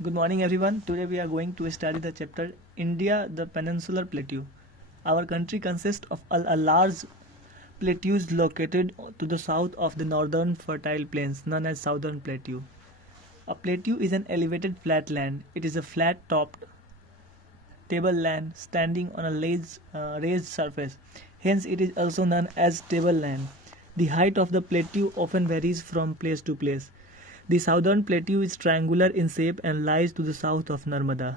Good morning, everyone. Today we are going to study the chapter India, the Peninsular Plateau. Our country consists of a large plateaus located to the south of the northern fertile plains known as Southern Plateau. A plateau is an elevated flat land. It is a flat-topped tableland standing on a raised surface. Hence, it is also known as tableland. The height of the plateau often varies from place to place. The southern plateau is triangular in shape and lies to the south of Narmada.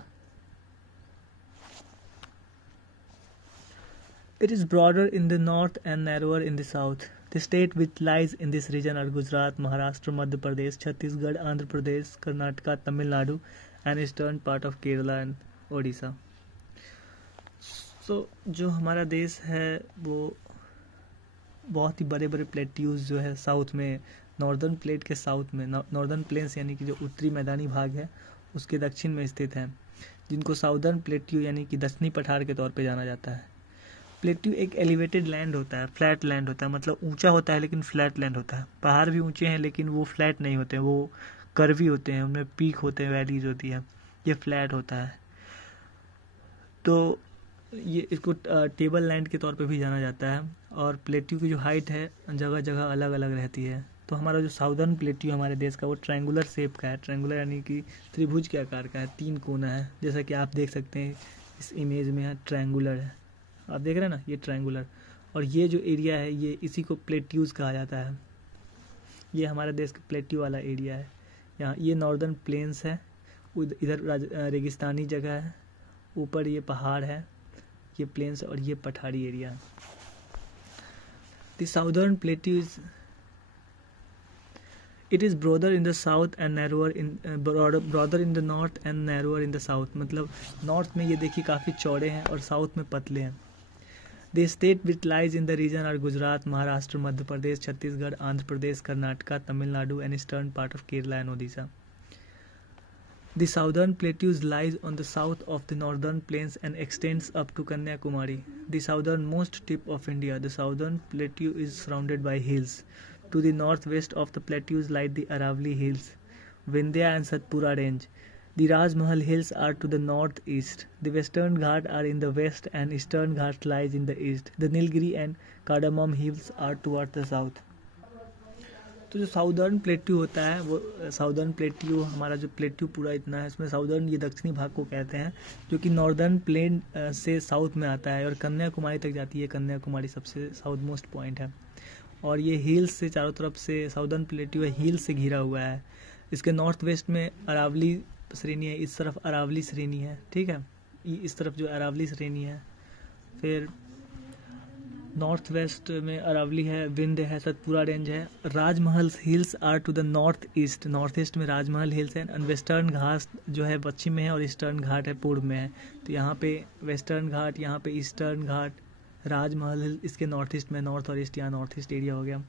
It is broader in the north and narrower in the south. The states which lies in this region are Gujarat, Maharashtra, Madhya Pradesh, Chhattisgarh, Andhra Pradesh, Karnataka, Tamil Nadu, and eastern part of Kerala and Odisha. So जो हमारा देश है वो बहुत ही बड़े बड़े plateaus जो है साउथ में, नॉर्दर्न प्लेट के साउथ में, नॉर्दर्न प्लेन्स यानी कि जो उत्तरी मैदानी भाग है उसके दक्षिण में स्थित है, जिनको साउदर्न प्लेट्यू यानी कि दक्षिणी पठार के तौर पे जाना जाता है। प्लेट्यू एक एलिवेटेड लैंड होता है, फ्लैट लैंड होता है, मतलब ऊंचा होता है लेकिन फ्लैट लैंड होता है। पहाड़ भी ऊंचे हैं लेकिन वो फ्लैट नहीं होते, वो कर्वी होते हैं, उनमें पीक होते हैं, वैलीज होती है। ये फ्लैट होता है, तो ये इसको टेबल लैंड के तौर पे भी जाना जाता है। और प्लेट्यू की जो हाइट है जगह जगह अलग अलग रहती है। तो हमारा जो साउदर्न प्लेट्यू हमारे देश का वो ट्रायंगुलर शेप का है, ट्रायंगुलर यानी कि त्रिभुज के आकार का है, 3 कोना है, जैसा कि आप देख सकते हैं इस इमेज में है, ट्रायंगुलर है, आप देख रहे हैं ना, ये ट्रायंगुलर। और ये जो एरिया है ये इसी को प्लेट्यूज कहा जाता है। ये हमारे देश का प्लेट्यू वाला एरिया है। यहाँ ये नॉर्दर्न प्लेन्स है, इधर रेगिस्तानी जगह है, ऊपर ये पहाड़ है, ये प्लेन्स और ये पठारी एरिया है। The southern plateau it is broader in the south and narrower broader in the north and narrower in the south. मतलब नॉर्थ में ये देखिए काफ़ी चौड़े हैं और साउथ में पतले हैं। The state which lies in the region are Gujarat, Maharashtra, Madhya Pradesh, Chhattisgarh, Andhra Pradesh, Karnataka, Tamil Nadu and eastern part of Kerala and Odisha. The southern plateau lies on the south of the northern plains and extends up to Kanyakumari, the southernmost tip of India. The southern plateau is surrounded by hills. To the northwest of the plateaus lie the Aravalli Hills, Vindhya and Satpura Range. The Rajmahal Hills are to the northeast. The Western Ghat are in the west and Eastern Ghat lies in the east. The Nilgiri and Cardamom Hills are towards the south. तो जो southern plateau होता है वो southern plateau, हमारा जो plateau पूरा इतना है इसमें साउदर्न ये दक्षिणी भाग को कहते हैं, जो कि नॉर्दर्न प्लेन से साउथ में आता है और कन्याकुमारी तक जाती है। कन्याकुमारी सबसे साउथ मोस्ट पॉइंट है और ये हिल्स से चारों तरफ से साउदर्न प्लेट्यू है, हिल्स से घिरा हुआ है। इसके नॉर्थ वेस्ट में अरावली श्रेणी है, इस तरफ अरावली श्रेणी है, ठीक है, इस तरफ जो अरावली श्रेणी है। फिर नॉर्थ वेस्ट में अरावली है, विंध्य है, सतपुरा रेंज है। Rajmahal hills are to the north east, north east में राजमहल हिल्स है। एंड वेस्टर्न घाट जो है पश्चिम में है और ईस्टर्न घाट है पूर्व में है। तो यहाँ पे वेस्टर्न घाट, यहाँ पे ईस्टर्न घाट, राजमहल हिल इसके नॉर्थ ईस्ट में, नॉर्थ और ईस्ट, यहाँ नॉर्थ ईस्ट एरिया हो गया।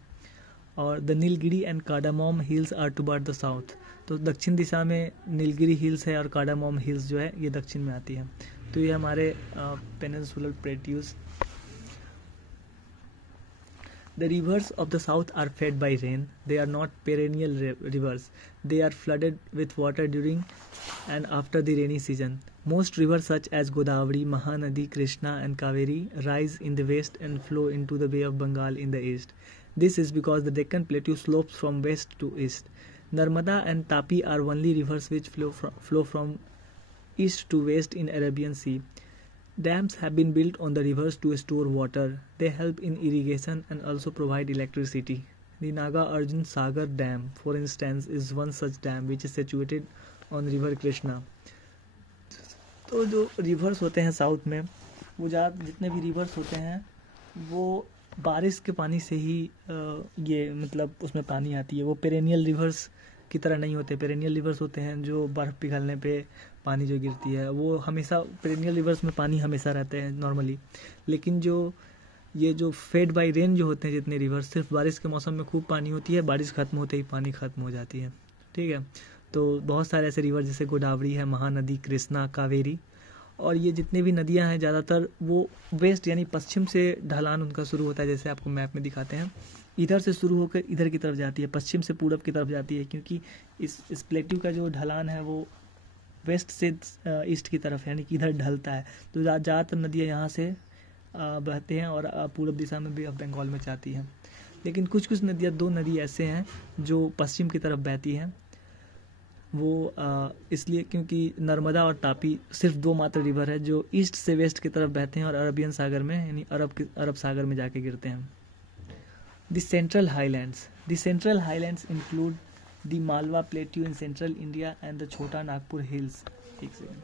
और the Nilgiri and cardamom hills are toward the south, तो दक्षिण दिशा में नीलगिरी हिल्स है और कार्डामोम हिल्स जो है ये दक्षिण में आती है। तो ये हमारे peninsular plateaus. The rivers of the south are fed by rain. They are not perennial rivers. They are flooded with water during and after the rainy season. Most rivers such as Godavari, Mahanadi, Krishna and Kaveri rise in the west and flow into the Bay of Bengal in the east. This is because the Deccan Plateau slopes from west to east. Narmada and Tapi are only rivers which flow from east to west in Arabian Sea. Dams have been built on the rivers to store water. They help in irrigation and also provide electricity. The Naga Arjun Sagar Dam, for instance, is one such dam which is situated on river Krishna. तो जो reverse होते हैं south में, वो जितने भी reverse होते हैं वो बारिश के पानी से ही ये मतलब उसमें पानी आती है। वो पेरेनियल रिवर्स की तरह नहीं होते। पेरेनियल रिवर्स होते हैं जो बर्फ़ पिघलने पे पानी जो गिरती है, वो हमेशा पेरेनियल रिवर्स में पानी हमेशा रहते हैं नॉर्मली। लेकिन ये जो फेड बाय रेन जो होते हैं जितने रिवर्स, सिर्फ बारिश के मौसम में खूब पानी होती है, बारिश खत्म होते ही पानी खत्म हो जाती है, ठीक है। तो बहुत सारे ऐसे रिवर जैसे गोदावरी है, महानदी, कृष्णा, कावेरी, और ये जितने भी नदियां हैं ज़्यादातर वो वेस्ट यानी पश्चिम से ढलान उनका शुरू होता है, जैसे आपको मैप में दिखाते हैं। इधर से शुरू होकर इधर की तरफ जाती है, पश्चिम से पूरब की तरफ जाती है, क्योंकि इस प्लेट्यू का जो ढलान है वो वेस्ट से ईस्ट की तरफ, यानी कि इधर ढलता है। तो ज़्यादातर नदियाँ यहाँ से बहते हैं और पूर्व दिशा में भी बंगाल में जाती हैं। लेकिन कुछ कुछ नदियाँ, 2 नदी ऐसे हैं जो पश्चिम की तरफ बहती हैं। वो इसलिए क्योंकि नर्मदा और तापी सिर्फ 2 मात्र रिवर है जो ईस्ट से वेस्ट की तरफ बहते हैं और अरबियन सागर में, यानी अरब सागर में जाके गिरते हैं। The central highlands include the Malwa plateau in central India and the छोटा नागपुर हिल्स। एक second.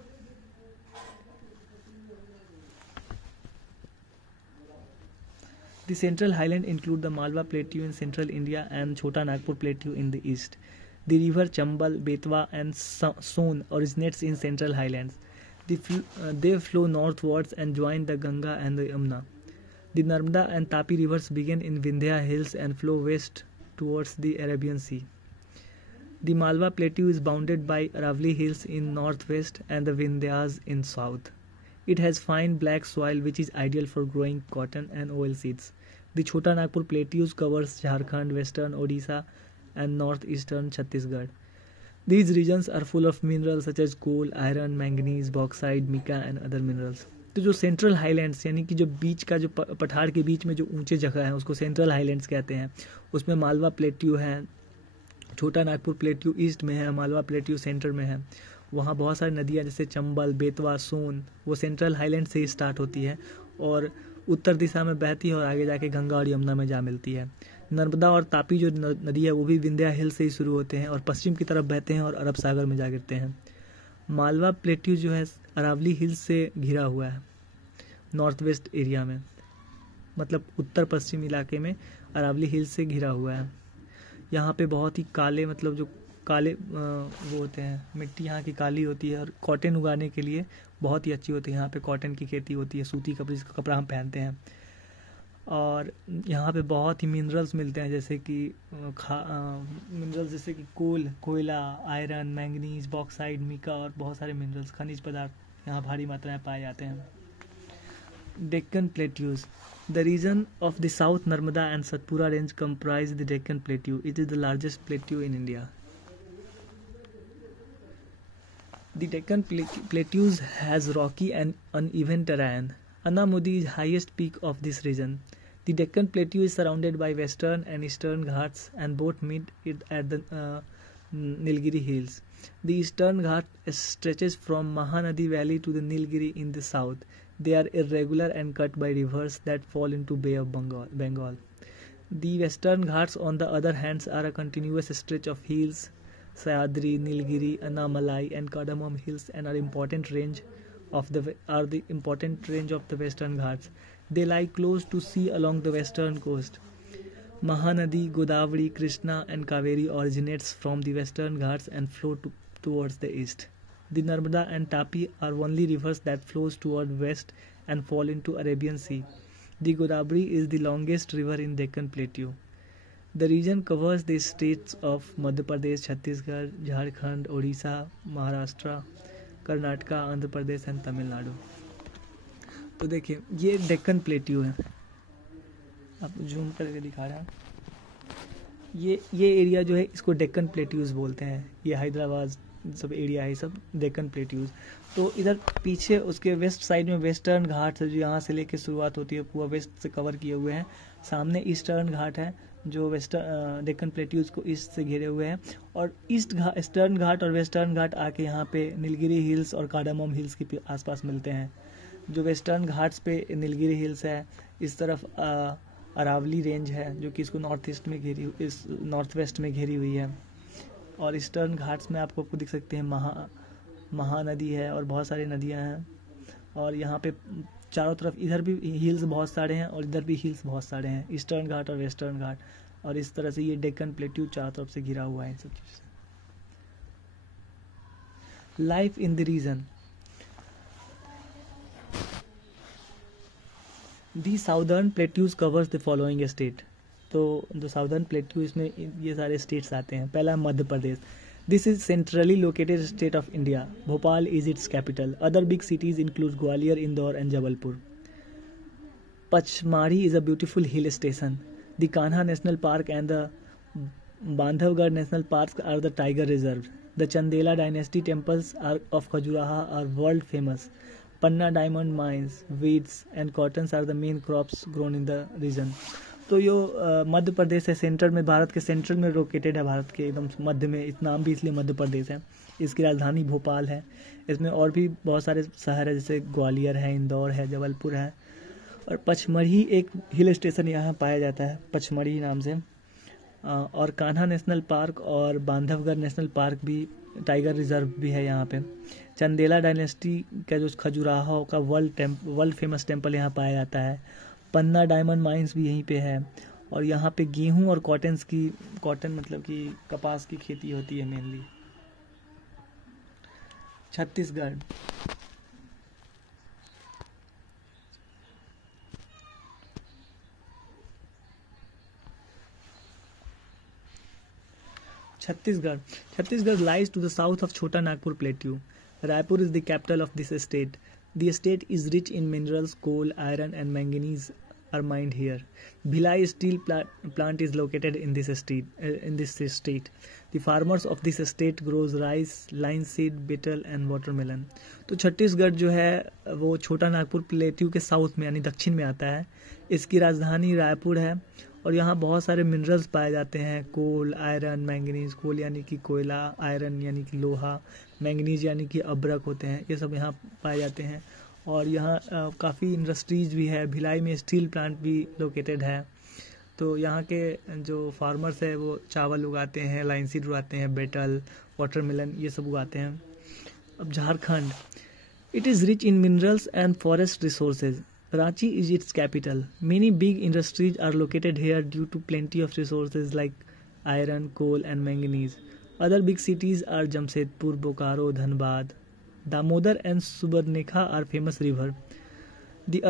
The central highland include the Malwa Plateau in central India and Chota Nagpur Plateau in the east. The river Chambal, Betwa and Son originates in central highlands. They flow northwards and join the Ganga and the Yamuna. The Narmada and Tapi rivers begin in Vindhya hills and flow west towards the Arabian Sea. The Malwa Plateau is bounded by Aravali hills in northwest and the Vindhyas in south. It has fine black soil which is ideal for growing cotton and oilseeds. The Chota Nagpur Plateau covers Jharkhand, western Odisha and northeastern Chhattisgarh. These regions are full of minerals such as coal, iron, manganese, bauxite, mica and other minerals. तो जो central highlands यानी कि जो बीच का जो पठार के बीच में जो ऊंचे जगह है उसको सेंट्रल हाईलैंड्स कहते हैं। उसमें मालवा प्लेट्यू है, छोटा नागपुर प्लेट्यू ईस्ट में है, मालवा प्लेट्यू सेंटर में है। वहाँ बहुत सारी नदियाँ जैसे चंबल, बेतवा, सोन वो सेंट्रल हाईलैंड से ही स्टार्ट होती है और उत्तर दिशा में बहती है और आगे जाके गंगा और यमुना में जा मिलती है। नर्मदा और तापी जो नदी है वो भी विंध्या हिल से ही शुरू होते हैं और पश्चिम की तरफ बहते हैं और अरब सागर में जा गिरते हैं। मालवा प्लेट्यू जो है अरावली हिल्स से घिरा हुआ है नॉर्थ वेस्ट एरिया में, मतलब उत्तर पश्चिम इलाके में अरावली हिल्स से घिरा हुआ है। यहाँ पे बहुत ही काले, मतलब जो काले वो होते हैं, मिट्टी यहाँ की काली होती है और कॉटन उगाने के लिए बहुत ही अच्छी होती है। यहाँ पे कॉटन की खेती होती है, सूती कपड़ा हम पहनते हैं। और यहाँ पे बहुत ही मिनरल्स मिलते हैं जैसे कि मिनरल्स जैसे कि कोयला, आयरन, मैंगनीज, बॉक्साइड, मिका और बहुत सारे मिनरल्स, खनिज पदार्थ यहाँ भारी मात्रा में पाए जाते हैं। Deccan Plateaus. The region of the South Narmada and Satpura range comprise the Deccan Plateau. It is the largest plateau in India. The Deccan Plateaus has rocky and uneven terrain. Anamudi is highest peak of this region. The Deccan Plateau is surrounded by western and eastern Ghats and both meet it at the Nilgiri hills. The eastern Ghat stretches from Mahanadi Valley to the Nilgiri in the south. They are irregular and cut by rivers that fall into Bay of Bengal. The western Ghats, on the other hand, are a continuous stretch of hills. Sayadri, Nilgiri, Annamalai, and Cardamom hills, and are the important range of the western Ghats. They lie close to sea along the western coast. Mahanadi, Godavari, Krishna, and Kaveri originates from the western Ghats and flow towards the east. The Narmada and Tapi are only rivers that flows toward west and fall into Arabian Sea. The Godavari is the longest river in Deccan Plateau. The region covers the states of Madhya Pradesh, Chhattisgarh, Jharkhand, Odisha, Maharashtra, Karnataka, Andhra Pradesh and Tamil Nadu. तो देखिए ये Deccan plateau है, आप zoom करके दिखा रहे हैं। ये एरिया जो है इसको डेक्कन प्लेट्यूज बोलते हैं। ये हैदराबाद सब एरिया है, सब डेक्कन प्लेट्यूज। तो इधर पीछे उसके वेस्ट साइड में वेस्टर्न घाट है जो यहाँ से लेके शुरुआत होती है, पूरा वेस्ट से कवर किए हुए हैं। सामने ईस्टर्न घाट है जो डेक्कन प्लेट्यूज को ईस्ट से घेरे हुए हैं। और ईस्टर्न घाट और वेस्टर्न घाट आके यहाँ पे नीलगिरी हिल्स और कार्डामम हिल्स के आसपास मिलते हैं। जो वेस्टर्न घाट्स पे नीलगिरी हिल्स है, इस तरफ अरावली रेंज है जो कि इसको नॉर्थ वेस्ट में घेरी हुई है। और ईस्टर्न घाट्स में आपको दिख सकते हैं महानदी है और बहुत सारी नदियां हैं। और यहाँ पे चारों तरफ इधर भी हिल्स बहुत सारे हैं और इधर भी हिल्स बहुत सारे हैं, ईस्टर्न घाट और वेस्टर्न घाट। और इस तरह से ये डेक्कन प्लेट्यू चारों तरफ से घिरा हुआ है इन सब चीज़ से। Life in the region. The southern plateaus covers the following state. तो जो साउदर्न प्लेट्यू इसमें ये सारे स्टेट्स आते हैं। पहला Madhya Pradesh. This is centrally located state of India. Bhopal is its capital. Other big cities include Gwalior, Indore and Jabalpur. Pachmarhi is a beautiful hill station. The Kanha national park and the Bandhavgarh national park are the tiger reserve. The Chandela dynasty temples are of Khajuraho are world famous. Panna diamond mines, wheats and cottons are the main crops grown in the region. तो यो मध्य प्रदेश है, centre में, भारत के central में located है, भारत के एकदम मध्य में. इस नाम भी इसलिए मध्य प्रदेश है. इसकी राजधानी भोपाल है. इसमें और भी बहुत सारे शहर है, जैसे ग्वालियर है, इंदौर है, जबलपुर है. और पचमढ़ी एक हिल स्टेशन यहाँ पाया जाता है, पचमढ़ी नाम से. और कान्हा नेशनल पार्क और बांधवगढ़ नेशनल पार्क भी, टाइगर रिजर्व भी है यहाँ पे. चंदेला डायनेस्टी का जो खजुराहो का वर्ल्ड फेमस टेम्पल यहाँ पाया जाता है. पन्ना डायमंड माइंस भी यहीं पे है. और यहाँ पे गेहूं और कॉटन मतलब कि कपास की खेती होती है mainly. Chhattisgarh. Chhattisgarh lies to the south of Chota Nagpur Plateau. Raipur is the capital of this state. The state is rich in minerals, coal, iron and manganese are mined here. Bhilai steel plant is located in this state. The farmers of this state grows rice, linseed, betel and watermelon. तो छत्तीसगढ़ जो है वो छोटा Nagpur plateau के south में यानी दक्षिण में आता है. इसकी राजधानी रायपुर है और यहाँ बहुत सारे मिनरल्स पाए जाते हैं. कोल, आयरन, मैंगनीज. कोल यानी कि कोयला, आयरन यानी कि लोहा, मैंगनीज यानी कि अब्रक होते हैं. ये सब यहाँ पाए जाते हैं. और यहाँ काफ़ी इंडस्ट्रीज भी है. भिलाई में स्टील प्लांट भी लोकेटेड है. तो यहाँ के जो फार्मर्स है वो चावल उगाते हैं, लाइनसीड उगाते हैं, बेटल, वाटरमेलन ये सब उगाते हैं. अब Jharkhand. It is rich in minerals and forest resources. Ranchi is its capital. Many big industries are located here due to plenty of resources like iron, coal and manganese. Other big cities are Jamshedpur, Bokaro, Dhanbad. Damodar and Subarnekha are famous rivers. The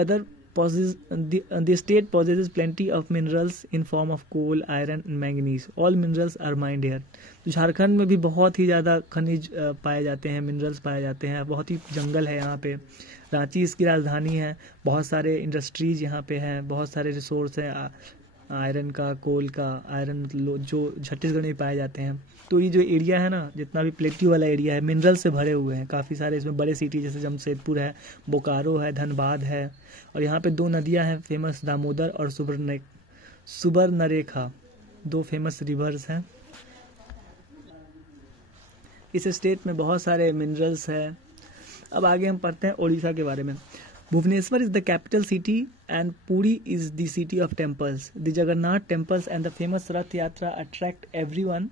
state possesses plenty of minerals in form of coal, iron and manganese. All minerals are mined here. Jharkhand में भी बहुत ही ज़्यादा खनिज पाए जाते हैं, minerals पाए जाते हैं. बहुत ही जंगल है यहाँ पे. रांची इसकी राजधानी है. बहुत सारे इंडस्ट्रीज यहाँ पे हैं, बहुत सारे रिसोर्स हैं आयरन का, कोल का. आयरन जो छत्तीसगढ़ में पाए जाते हैं. तो ये जो एरिया है ना, जितना भी प्लेट्यू वाला एरिया है, मिनरल से भरे हुए हैं. काफ़ी सारे इसमें बड़े सिटी जैसे जमशेदपुर है, बोकारो है, धनबाद है. और यहाँ पे 2 नदियाँ हैं फेमस, दामोदर और सुबर्णरेखा. 2 फेमस रिवर्स हैं. इस स्टेट में बहुत सारे मिनरल्स हैं. अब आगे हम पढ़ते हैं उड़ीसा के बारे में. Bhubaneswar is the capital city and Puri is the city of temples. The Jagannath temples and the famous Rath Yatra attract everyone,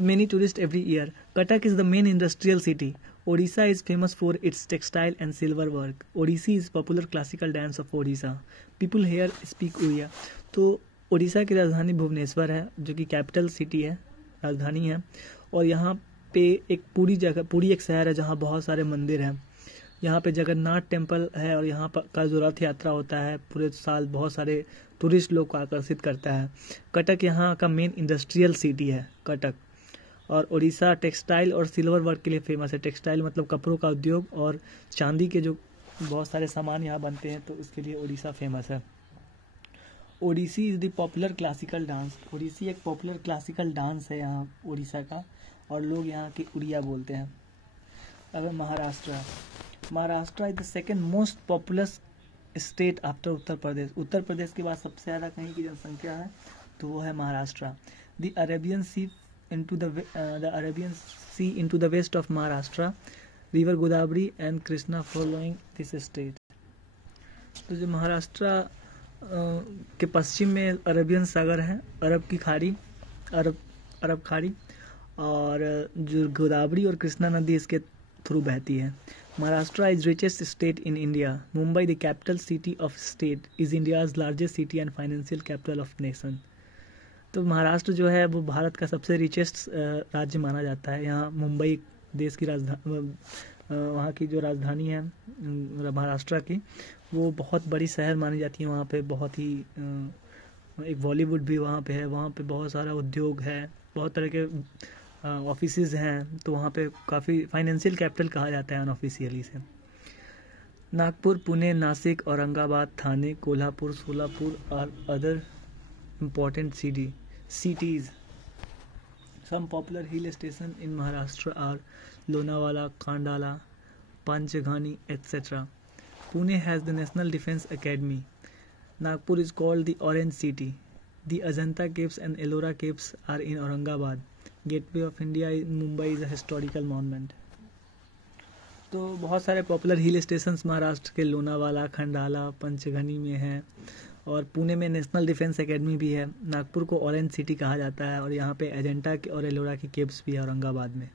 many tourists every year. Cuttack is the main industrial city. Odisha is famous for its textile and silver work. Odissi is popular classical dance of Odisha. People here speak Odia. तो उड़ीसा की राजधानी भुवनेश्वर है जो कि capital city है, राजधानी है. और यहाँ पे एक पूरी एक शहर है जहाँ बहुत सारे मंदिर हैं. यहाँ पे जगन्नाथ टेम्पल है और यहाँ पर का जो रथ यात्रा होता है पूरे साल बहुत सारे टूरिस्ट लोग को आकर्षित करता है. कटक यहाँ का मेन इंडस्ट्रियल सिटी है कटक. और उड़ीसा टेक्सटाइल और सिल्वर वर्क के लिए फेमस है. टेक्सटाइल मतलब कपड़ों का उद्योग, और चांदी के जो बहुत सारे सामान यहाँ बनते हैं, तो इसके लिए उड़ीसा फेमस है. Odissi is the popular classical dance. Odissi एक पॉपुलर क्लासिकल डांस है यहाँ उड़ीसा का, और लोग यहाँ की उड़िया बोलते हैं. अब Maharashtra is the second most populous state after Uttar Pradesh. Uttar Pradesh के बाद सबसे ज़्यादा कहीं की जनसंख्या है तो वो है Maharashtra. The Arabian sea into the west of Maharashtra, river Godavari and Krishna following this state. तो जो महाराष्ट्र के पश्चिम में अरेबियन सागर है, अरब खाड़ी, और जो गोदावरी और कृष्णा नदी इसके थ्रू बहती है. Maharashtra is richest state in India. Mumbai the capital city of state is India's largest city and financial capital of nation. तो महाराष्ट्र जो है वो भारत का सबसे रिचेस्ट राज्य माना जाता है. यहाँ मुंबई देश की राजधानी, वहाँ की जो राजधानी है महाराष्ट्र की, वो बहुत बड़ी शहर मानी जाती है. वहाँ पे बहुत ही एक बॉलीवुड भी वहाँ पे है. वहाँ पे बहुत सारा उद्योग है, बहुत तरह के ऑफिसेज हैं. तो वहाँ पे काफ़ी फाइनेंशियल कैपिटल कहा जाता है अनऑफिशियली से. नागपुर, पुणे, नासिक, औरंगाबाद, थाने, कोल्हापुर, सोलापुर और other important cities. Some popular hill stations in Maharashtra are Lonavala, Khandala, Panchghani, etc. Pune has the National Defence Academy. Nagpur is called the Orange City. The Ajanta Caves and Ellora Caves are in Aurangabad. Gateway of India in Mumbai is a historical monument. तो बहुत सारे popular hill stations Maharashtra के लोनावाला, खंडाला, पंचघनी में हैं और पुणे में national defence academy भी है। नागपुर को ऑरेंज सिटी कहा जाता है और यहाँ पे अजंता और एलोरा की केव्स भी है औरंगाबाद में।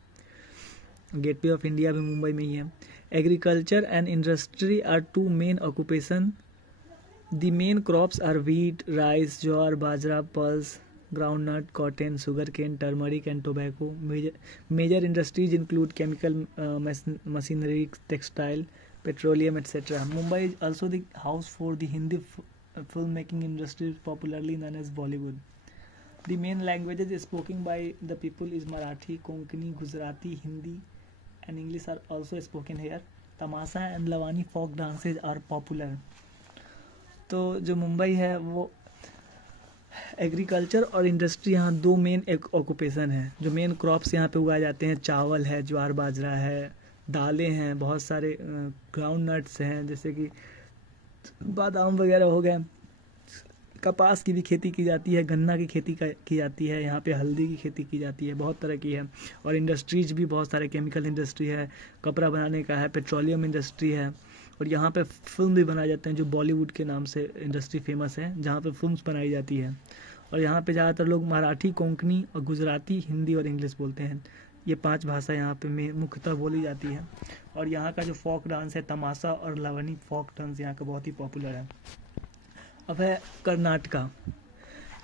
गेटवे ऑफ इंडिया भी मुंबई में ही है। Agriculture and industry are two main occupation. The main crops are wheat, rice, jowar, bajra, pulse, groundnut, cotton, sugarcane, turmeric and tobacco. Major industries include chemical, machinery, textile, petroleum, etc. Mumbai is also the house for the Hindi filmmaking industry, popularly known as Bollywood. The main languages spoken by the people is Marathi, Konkani, Gujarati, Hindi and English are also spoken here. Tamasha and Lavani folk dances are popular. तो जो मुंबई है वो agriculture और industry यहाँ दो main occupation है। जो main crops यहाँ पे उगाए जाते हैं चावल है, ज्वार बाजरा है, दालें हैं, बहुत सारे ग्राउंड नट्स हैं जैसे कि बादाम वगैरह हो गए, कपास की भी खेती की जाती है, गन्ना की खेती की जाती है, यहाँ पे हल्दी की खेती की जाती है, बहुत तरह की है। और इंडस्ट्रीज भी बहुत सारे, केमिकल इंडस्ट्री है, कपड़ा बनाने का है, पेट्रोलियम इंडस्ट्री है और यहाँ पे फिल्म भी बनाए जाते हैं जो बॉलीवुड के नाम से इंडस्ट्री फेमस है, जहाँ पे फिल्म्स बनाई जाती है। और यहाँ पे ज़्यादातर लोग मराठी, कोंकणी और गुजराती, हिंदी और इंग्लिश बोलते हैं। ये 5 भाषा यहाँ पे मुख्यतः बोली जाती है। और यहाँ का जो फोक डांस है तमाशा और लवनी फोक डांस यहाँ का बहुत ही पॉपुलर है। अब है Karnataka.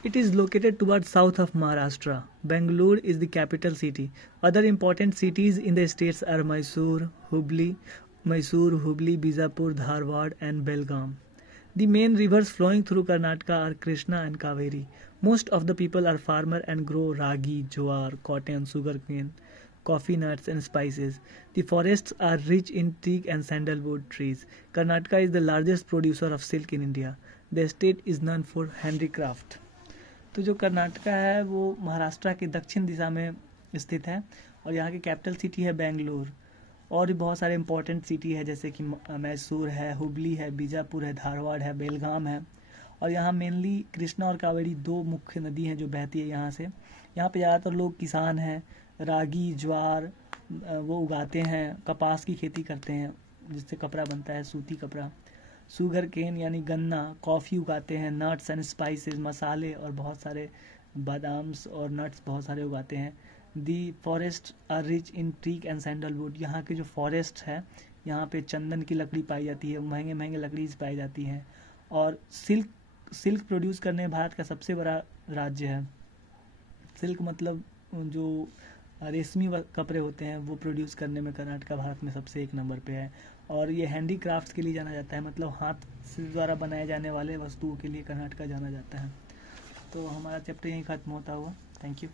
It is located towards south of Maharashtra. Bangalore is the capital city. Other important cities in the states are Mysore, Hubli, Bijapur, Dharwad and Belgaum. The main rivers flowing through Karnataka are Krishna and Kaveri. Most of the people are farmers and grow ragi, jowar, cotton, sugarcane, coffee nuts and spices. The forests are rich in teak and sandalwood trees. Karnataka is the largest producer of silk in India. The state is known for handicraft. तो जो कर्नाटका है वो महाराष्ट्र के दक्षिण दिशा में स्थित है और यहाँ की कैपिटल सिटी है बेंगलोर। और भी बहुत सारे इंपॉर्टेंट सिटी है जैसे कि मैसूर है, हुबली है, बीजापुर है, धारवाड़ है, बेलगाम है। और यहाँ मेनली कृष्णा और कावेरी 2 मुख्य नदी हैं जो बहती है यहाँ से। यहाँ पे ज़्यादातर लोग किसान हैं, रागी, ज्वार वो उगाते हैं, कपास की खेती करते हैं जिससे कपड़ा बनता है, सूती कपड़ा, शुगर केन यानी गन्ना, कॉफ़ी उगाते हैं, नट्स एंड स्पाइसेस मसाले और बहुत सारे बादाम्स और नट्स बहुत सारे उगाते हैं। The forest are rich in teak and sandalwood. यहाँ के जो फॉरेस्ट है यहाँ पे चंदन की लकड़ी पाई जाती है, महंगे महंगे लकड़ी पाई जाती हैं। और सिल्क प्रोड्यूस करने में भारत का सबसे बड़ा राज्य है। सिल्क मतलब जो रेशमी कपड़े होते हैं वो प्रोड्यूस करने में कर्नाटका भारत में सबसे 1 नंबर पे है। और ये हैंडीक्राफ्ट्स के लिए जाना जाता है, मतलब हाथ से द्वारा बनाए जाने वाले वस्तुओं के लिए कर्नाटका जाना जाता है। तो हमारा चैप्टर यहीं ख़त्म होता हुआ। Thank you.